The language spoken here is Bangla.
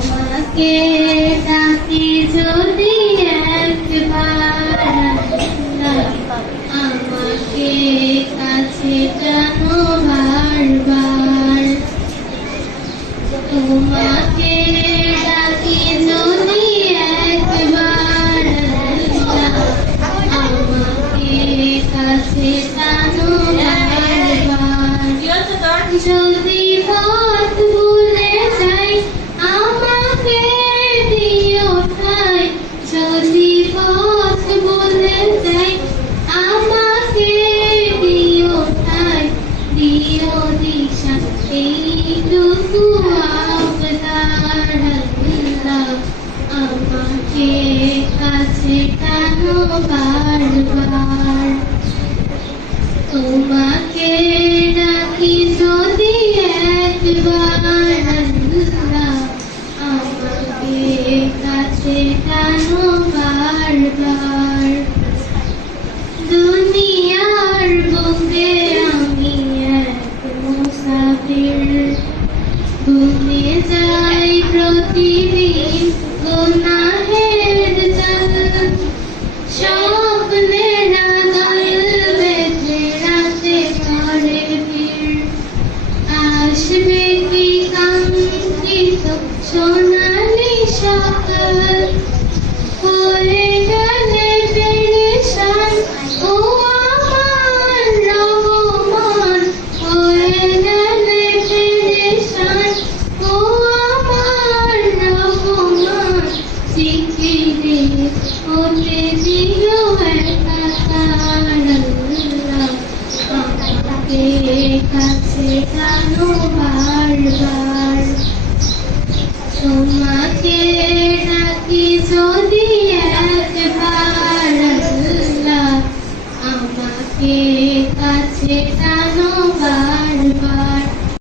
তোমাকে ডাকি যদি একবার আমাকে কাছে টানো বারবার তোমাকে ডাকি যদি একবার আমাকে কাছে টানো বারবার যদি পথ ভুলে যাই আমাকে দিও ঠাই যদি পথ ভুলে যাই আমাকে দিও ঠাই দিও দিশা এইটুকু আবদার আল্লাহ আমাকে কাছে টানো বারবার তোমাকে ডাকি যদি একবার আল্লাহ আমাকে কাছে টানো বারবার দুনিয়ার বুকে আমি এক মুসাফির ঘুমে যাই প্রতিদিন গুনাহের জাল স্বপ্নের নাগাল বেঁধে রাতে করে ভিড় আসবে কি কাঙ্ক্ষিত সোনালি সকাল হয়ে গেলে পেরেশান ও আমার রহমান হয়ে গেলে পেরেশান ও আমার রহমান শিখিরে হতে দিও একাকার আল্লাহ আমাকে কাছে টানো বারবার তোমাকে ডাকি যদি একবার আল্লাহ আমাকে কাছে টানো